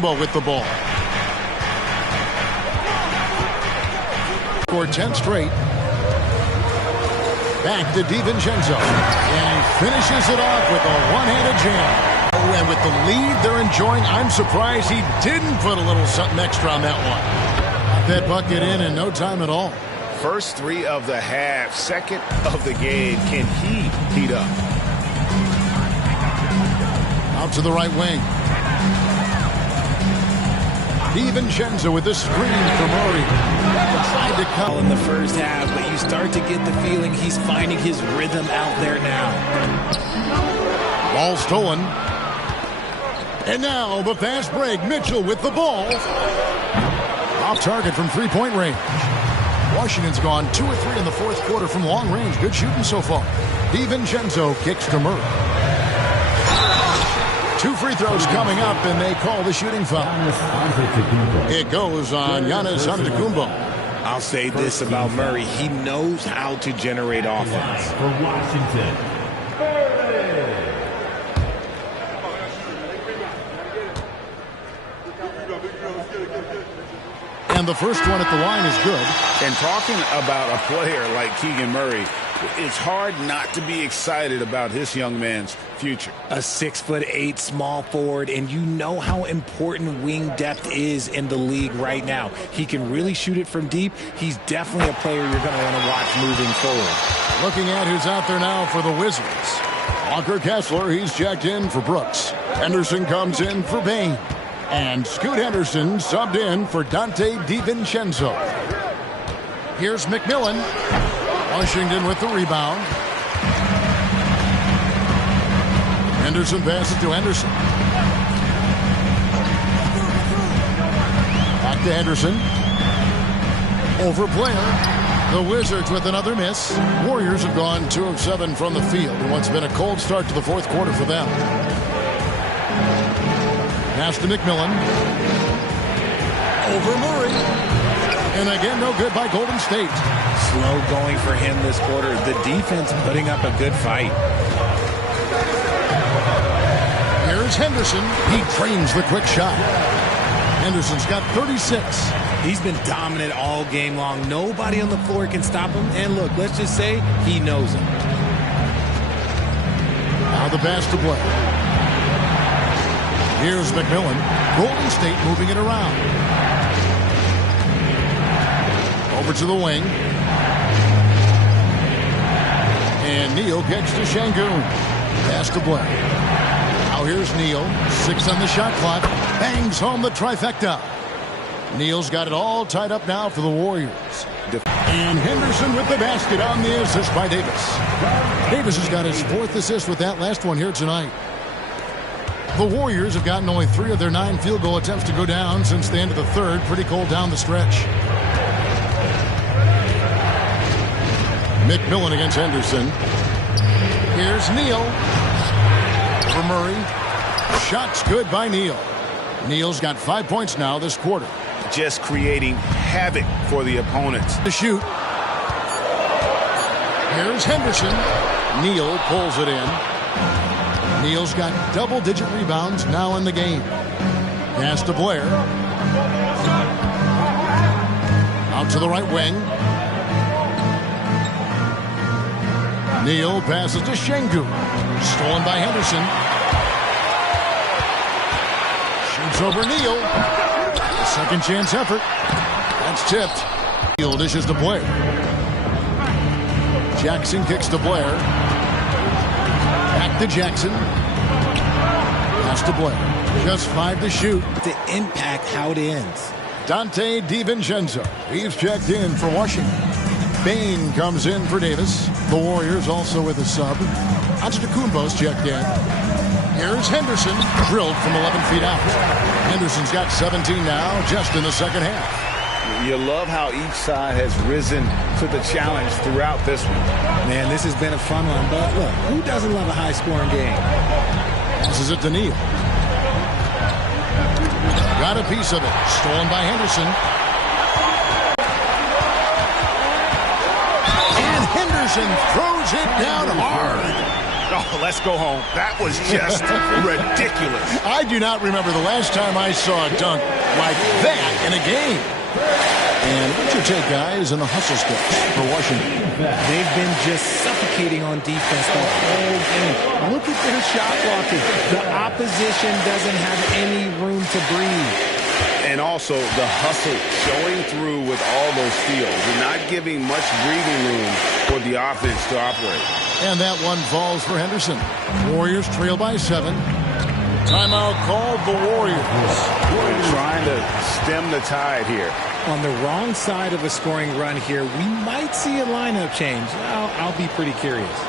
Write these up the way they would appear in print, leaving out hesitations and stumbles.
with the ball. For 10 straight. Back to DiVincenzo. And he finishes it off with a one-handed jam. And with the lead they're enjoying, I'm surprised he didn't put a little something extra on that one. Got that bucket in no time at all. First three of the half, second of the game. Can he heat up? Out to the right wing. DiVincenzo with the screen for Murray. Tried to come in the first half, but you start to get the feeling he's finding his rhythm out there now. Ball stolen. And now the fast break. Mitchell with the ball. Off target from three-point range. Washington's gone 2 or 3 in the fourth quarter from long range. Good shooting so far. DiVincenzo kicks to Murray. 2 free throws coming up, and they call the shooting foul. It goes on Giannis Antetokounmpo. I'll say this about Murray. He knows how to generate offense. For Washington. And the first one at the line is good. And talking about a player like Keegan Murray, it's hard not to be excited about this young man's future. A 6'8" small forward, and you know how important wing depth is in the league right now. He can really shoot it from deep. He's definitely a player you're going to want to watch moving forward. Looking at who's out there now for the Wizards. Walker Kessler, he's checked in for Brooks. Henderson comes in for Bain. And Scoot Henderson subbed in for Dante DiVincenzo. Here's McMillan. Washington with the rebound. Henderson passes to Henderson. Back to Henderson. Over player. The Wizards with another miss. Warriors have gone 2 of 7 from the field in what's been a cold start to the fourth quarter for them. Pass to McMillan. Over Murray. And again, no good by Golden State. Slow going for him this quarter. The defense putting up a good fight. Here's Henderson. He trains the quick shot. Henderson's got 36. He's been dominant all game long. Nobody on the floor can stop him. And look, let's just say he knows him. Now the pass to play. Here's McMillan. Golden State moving it around. Over to the wing. And Neal gets to Şengün. Pass to Blair. Now here's Neal. 6 on the shot clock. Bangs home the trifecta. Neal's got it all tied up now for the Warriors. And Henderson with the basket on the assist by Davis. Davis has got his 4th assist with that last one here tonight. The Warriors have gotten only 3 of their 9 field goal attempts to go down since the end of the third. Pretty cold down the stretch. McMillan against Henderson. Here's Neal. For Murray. Shots good by Neal. Neal's got 5 points now this quarter. Just creating havoc for the opponents. To shoot. Here's Henderson. Neal pulls it in. Neal's got double-digit rebounds now in the game. Pass to Blair. Out to the right wing. Neal passes to Şengün. Stolen by Henderson. Shoots over Neal. A second chance effort. That's tipped. Neal dishes to Blair. Jackson kicks to Blair. Back to Jackson. Pass to Blair. Just 5 to shoot. The impact, how it ends. Dante DiVincenzo. He's checked in for Washington. Bain comes in for Davis. The Warriors also with a sub. Antetokounmpo's checked in. Here's Henderson. Drilled from 11 feet out. Henderson's got 17 now just in the second half. You love how each side has risen to the challenge throughout this one. Man, this has been a fun one, but look, who doesn't love a high-scoring game? Passes it to Neal. Got a piece of it. Stolen by Henderson. And Henderson throws it down hard. Oh, let's go home. That was just ridiculous. I do not remember the last time I saw a dunk like that in a game. And what's your take, guys, in the hustle steps for Washington? They've been just suffocating on defense the whole game. Look at their shot blocking. The opposition doesn't have any room to breathe. And also the hustle showing through with all those steals and not giving much breathing room for the offense to operate. And that one falls for Henderson. Warriors trail by 7. Timeout called the Warriors. We're trying to stem the tide here. On the wrong side of a scoring run here, we might see a lineup change. I'll be pretty curious.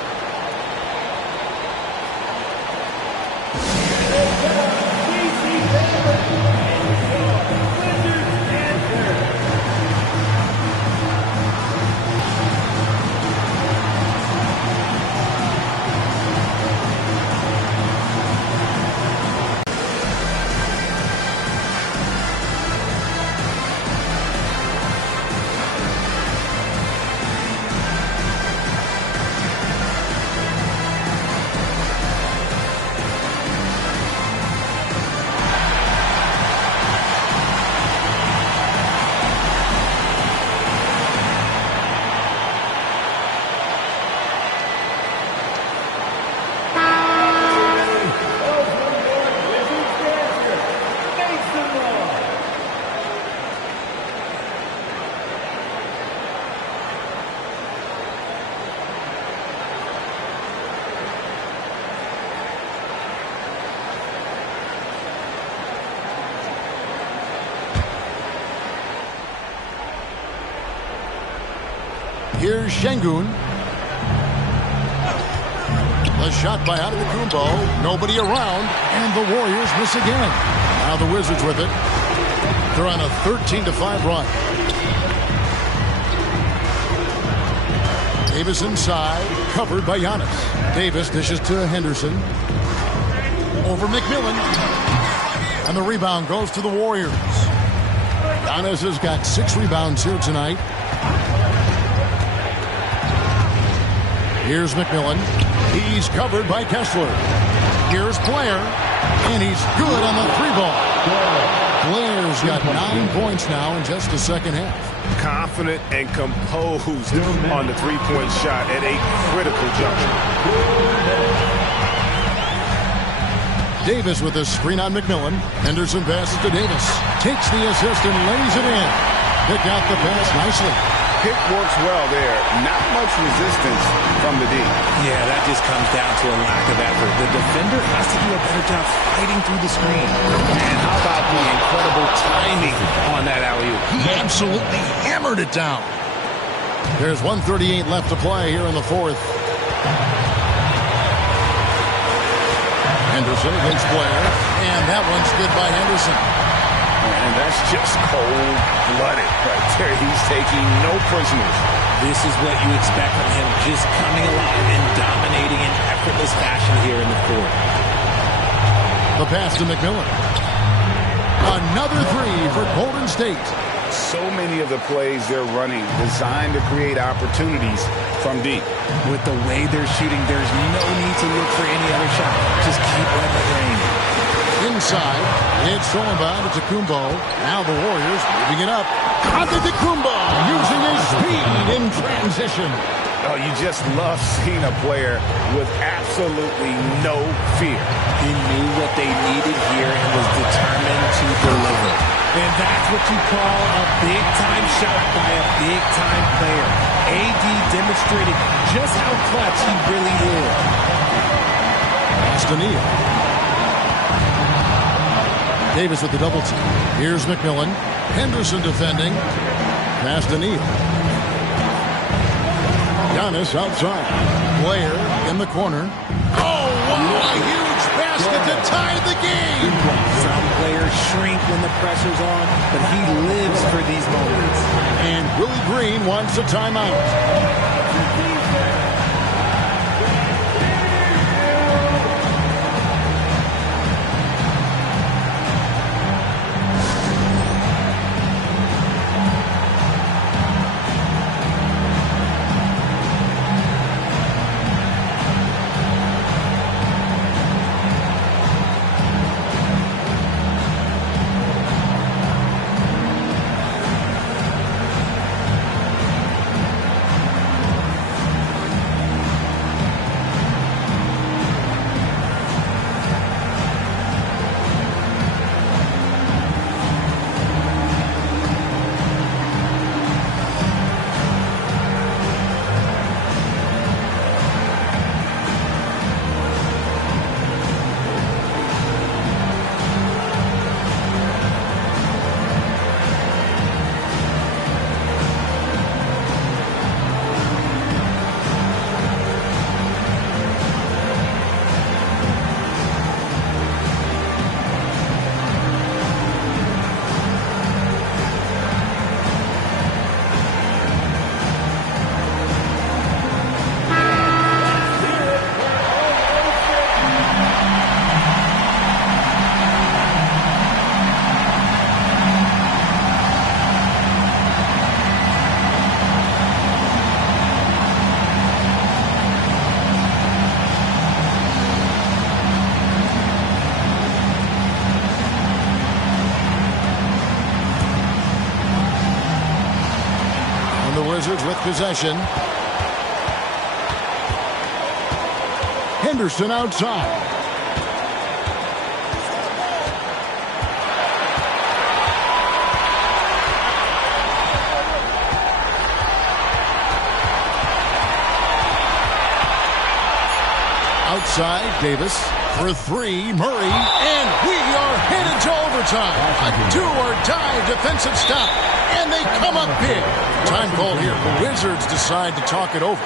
Here's Şengün. The shot by Antetokounmpo. Nobody around, and the Warriors miss again. Now the Wizards with it. They're on a 13-5 run. Davis inside, covered by Giannis. Davis dishes to Henderson. Over McMillan. And the rebound goes to the Warriors. Giannis has got 6 rebounds here tonight. Here's McMillan. He's covered by Kessler. Here's Blair. And he's good on the 3-ball. Blair's got 9 points now in just the second half. Confident and composed on the 3-point shot at a critical juncture. Davis with a screen on McMillan. Henderson passes to Davis. Takes the assist and lays it in. Pick out the pass nicely. Pick works well there. Not much resistance from the D. Yeah, that just comes down to a lack of effort. The defender has to do a better job fighting through the screen. And how about the incredible timing on that alley-oop? He absolutely hammered it down. There's 1:38 left to play here in the fourth. Henderson against Blair. And that one's good by Henderson. And that's just cold-blooded right there. He's taking no prisoners. This is what you expect from him, just coming alive and dominating in effortless fashion here in the fourth. The pass to McMillan. Another 3 for Golden State. So many of the plays they're running designed to create opportunities from deep. With the way they're shooting, there's no need to look for any other shot. Just keep letting it rain. Inside, it's thrown by Antetokounmpo. Now the Warriors moving it up. Antetokounmpo using his speed in transition. Oh, you just love seeing a player with absolutely no fear. He knew what they needed here and was determined to deliver. And that's what you call a big-time shot by a big-time player. AD demonstrated just how clutch he really is. Neal. Davis with the double team. Here's McMillan. Henderson defending. Pass to Neal. Giannis outside. Blair in the corner. Oh, wow! A huge basket to tie the game. Some players shrink when the pressure's on, but he lives for these moments. And Willie Green wants a timeout. the Wizards with possession. Henderson outside. Outside, Davis for three, Murray, and we are headed to overtime. A do-or-die defensive stop, and they come up big. Time called here. The Wizards decide to talk it over.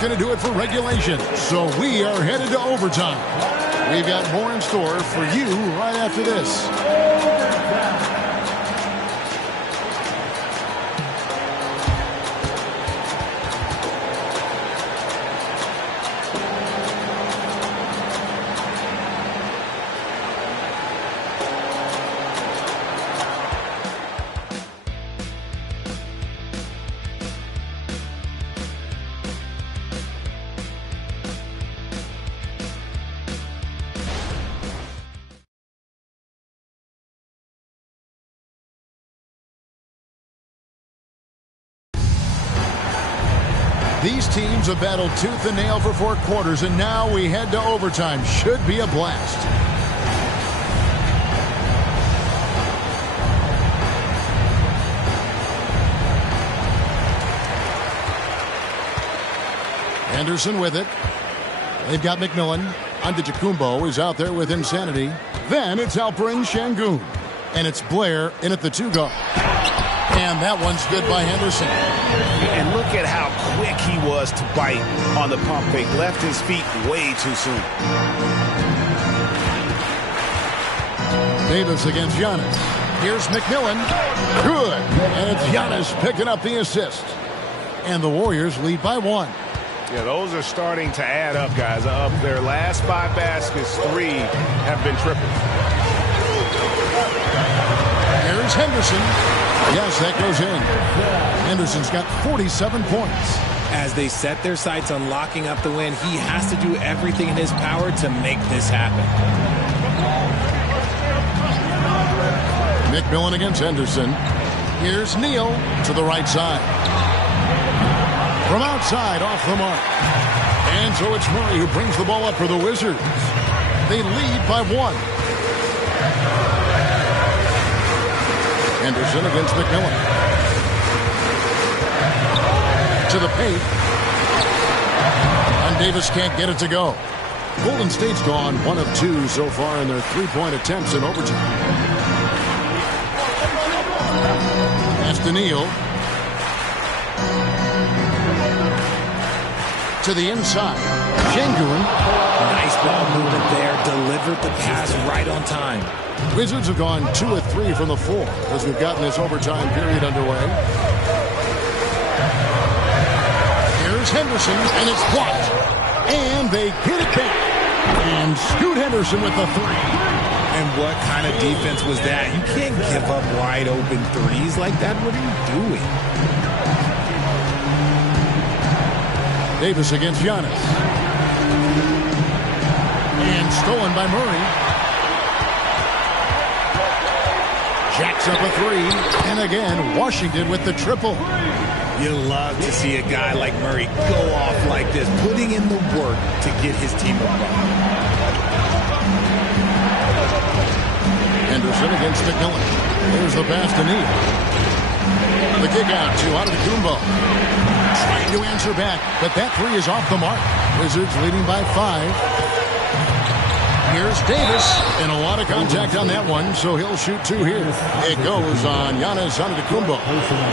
Going to do it for regulation. So we are headed to overtime. We've got more in store for you right after this. These teams have battled tooth and nail for 4 quarters, and now we head to overtime. Should be a blast. Anderson with it. They've got McMillan. Antetokounmpo is out there with insanity. Then it's Alperen Sengun. And it's Blair in at the 2-guard. And that one's good by Henderson. And look at how quick he was to bite on the pump fake. Left his feet way too soon. Davis against Giannis. Here's McMillan. Good. And it's Giannis picking up the assist. And the Warriors lead by 1. Yeah, those are starting to add up, guys. Of their last 5 baskets, 3 have been triple. Here's Henderson. Yes, that goes in. Henderson's got 47 points. As they set their sights on locking up the win, he has to do everything in his power to make this happen. McMillan against Henderson. Here's Neal to the right side. From outside, off the mark. And so it's Murray who brings the ball up for the Wizards. They lead by 1. Henderson against McMillan. To the paint. And Davis can't get it to go. Golden State's gone 1 of 2 so far in their 3-point attempts in overtime. Pass to Neal. To the inside. Sengun. Nice ball movement there. Delivered the pass right on time. Wizards have gone 2 of 3 from the floor as we've gotten this overtime period underway. Here's Henderson, and it's blocked. And they get it back. And Scoot Henderson with the 3. And what kind of defense was that? You can't give up wide open threes like that. What are you doing? Davis against Giannis. And stolen by Murray. Jacks up a three. And again, Washington with the triple. You love to see a guy like Murray go off like this, putting in the work to get his team involved. Henderson against McMillan. There's the pass to Neal. The kick out to Antetokounmpo. Trying to answer back, but that three is off the mark. Wizards leading by 5. Here's Davis, and a lot of contact on that one, so he'll shoot 2 here. It goes on Giannis Antetokounmpo.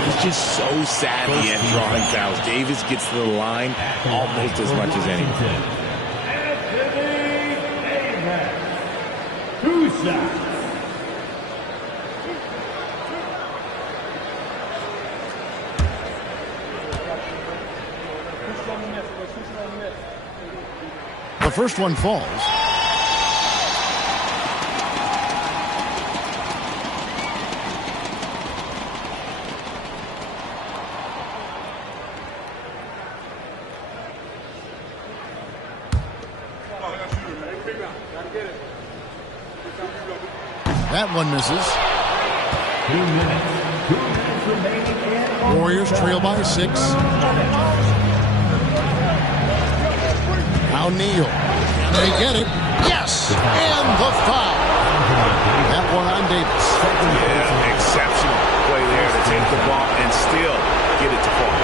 He's just so savvy at drawing fouls. Davis gets to the line almost as much as anyone. The first one falls. That one misses. 2 minutes. 2 minutes remaining. Warriors trail by 6. Now Neal. They get it. Yes! And the foul. That one on Davis. Yeah, exceptional play there to take the ball and still get it to fall.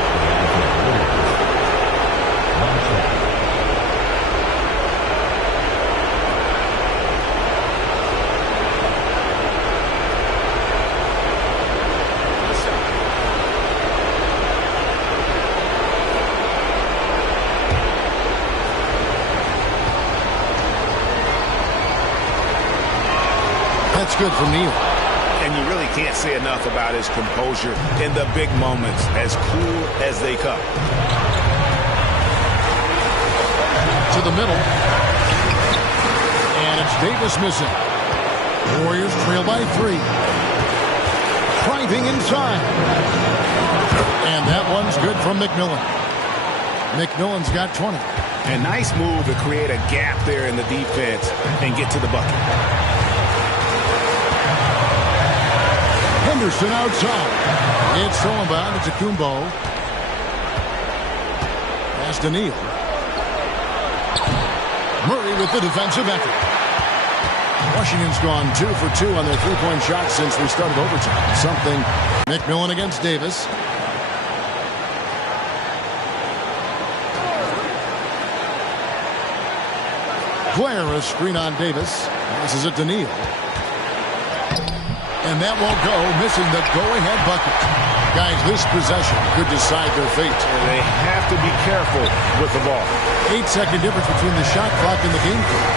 That's good from Neal. And you really can't say enough about his composure in the big moments, as cool as they come. To the middle. And it's Davis missing. Warriors trail by 3. Driving inside. And that one's good from McMillan. McMillan's got 20. A nice move to create a gap there in the defense and get to the bucket. Henderson outside. It's stolen by Antetokounmpo. Pass to Neal. Murray with the defensive effort. Washington's gone 2 for 2 on their three-point shots since we started overtime. Something. McMillan against Davis. Blair, a screen on Davis. Passes it to Neal. And that won't go, missing the go-ahead bucket. Guys, this possession could decide their fate. And they have to be careful with the ball. 8-second difference between the shot clock and the game clock.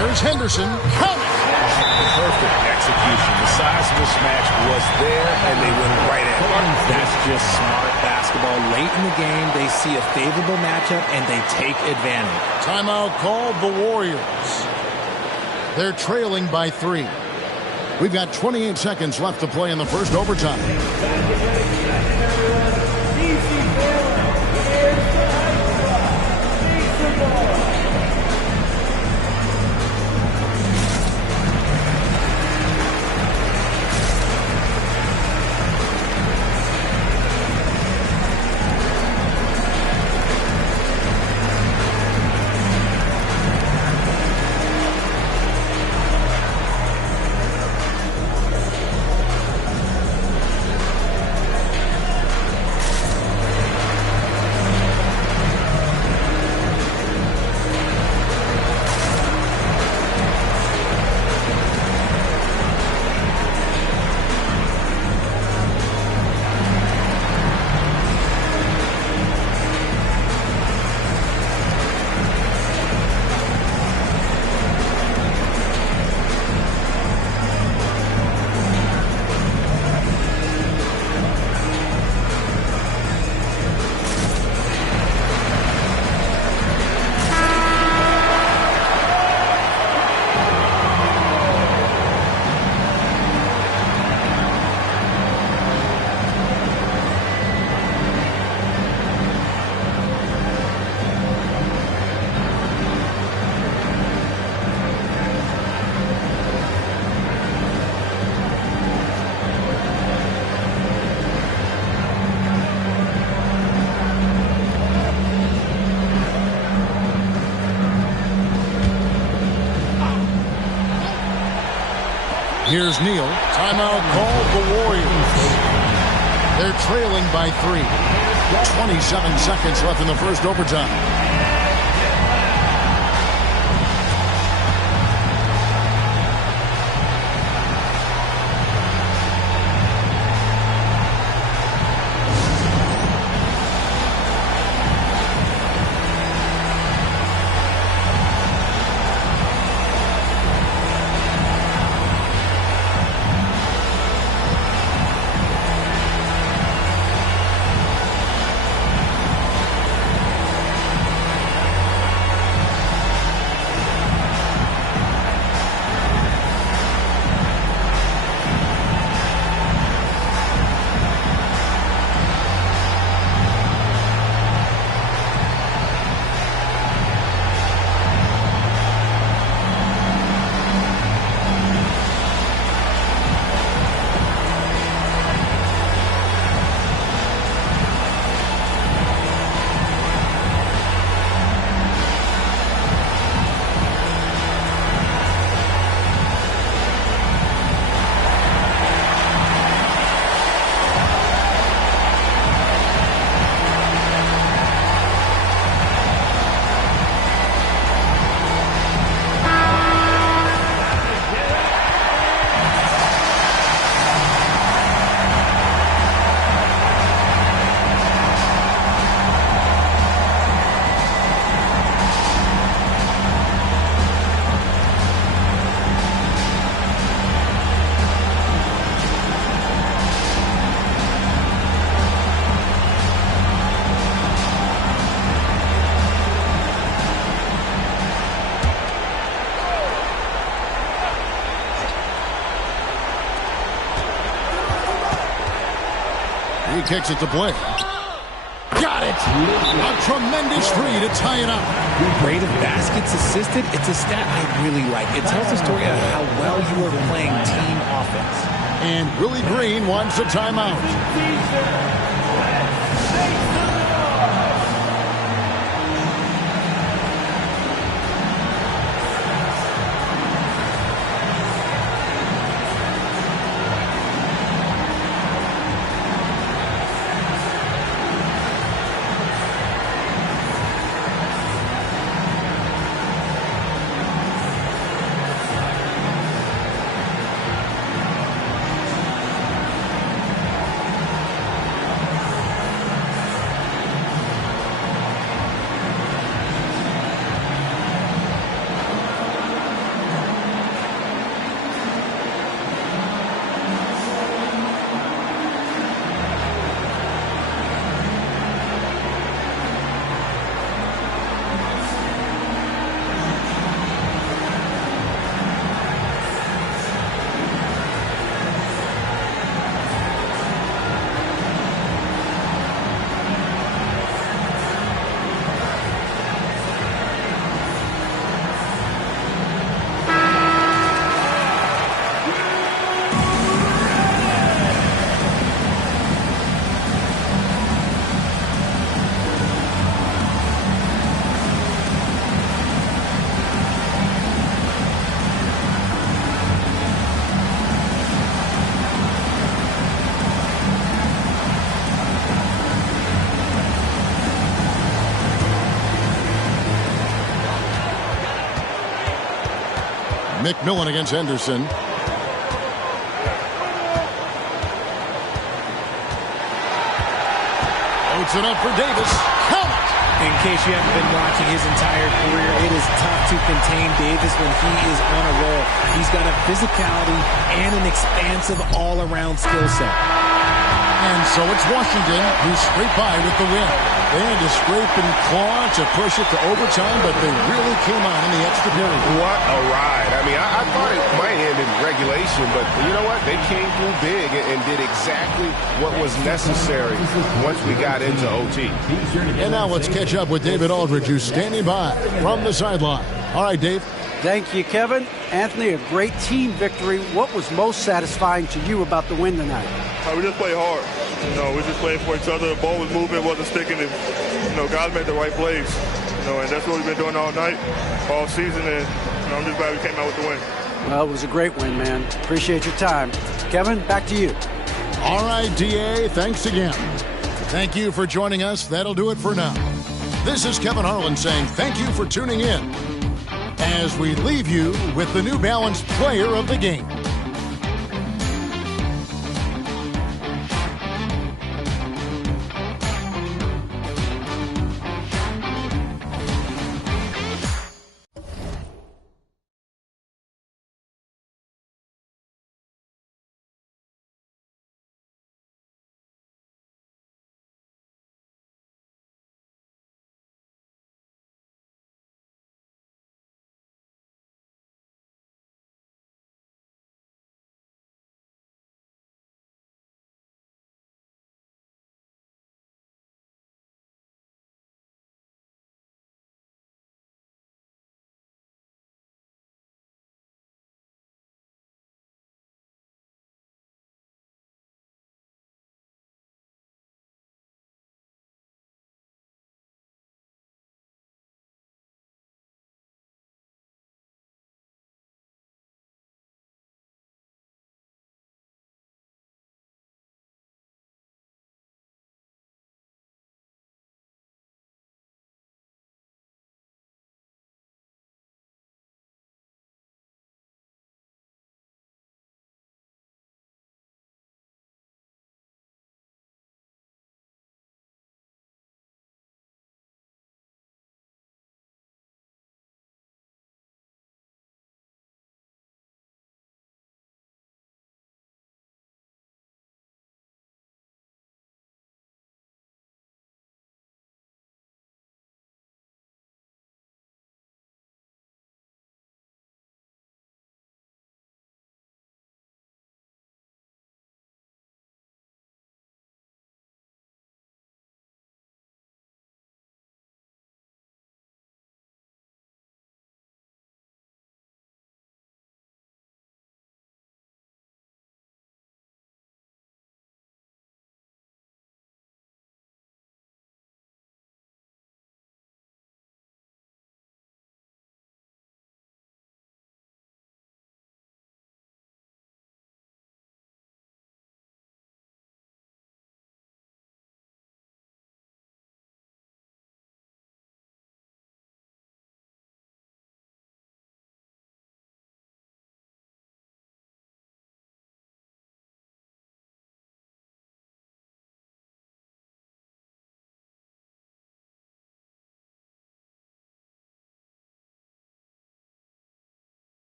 Here's Henderson. Count it! Perfect execution. The size of the smash was there, and they went right at it. That's just smart basketball. Late in the game, they see a favorable matchup, and they take advantage. Timeout called the Warriors. They're trailing by 3. We've got 28 seconds left to play in the first overtime. Here's Neal. Timeout called the Warriors. They're trailing by 3. 27 seconds left in the first overtime. He kicks it to Blake. Got it! A tremendous three to tie it up. Rate of baskets assisted, it's a stat I really like. It tells the story of how well you are playing team offense. And Willie Green wants a timeout. McMillan against Henderson. Loads it up for Davis. Count it! In case you haven't been watching his entire career, it is tough to contain Davis when he is on a roll. He's got a physicality and an expansive all-around skill set. And so it's Washington who scraped by with the win. They had to scrape and claw to push it to overtime, but they really came on in the extra period. What a ride. I mean, I thought it might end in regulation, but you know what? They came through big and did exactly what was necessary once we got into OT. And now let's catch up with David Aldridge, who's standing by from the sideline. All right, Dave. Thank you, Kevin. Anthony, a great team victory. What was most satisfying to you about the win tonight? We just played hard. We just played for each other. The ball was moving, wasn't sticking. And, guys made the right plays. And that's what we've been doing all night, all season. And I'm just glad we came out with the win. Well, it was a great win, man. Appreciate your time. Kevin, back to you. All right, DA, thanks again. Thank you for joining us. That'll do it for now. This is Kevin Harlan saying thank you for tuning in as we leave you with the New Balance Player of the Game.